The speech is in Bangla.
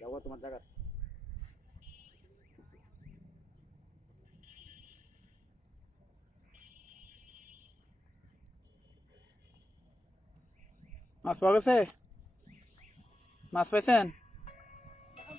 যাব তোমার জায়গা মাছ পাওয়া গেছে? মাছ পাইছেন?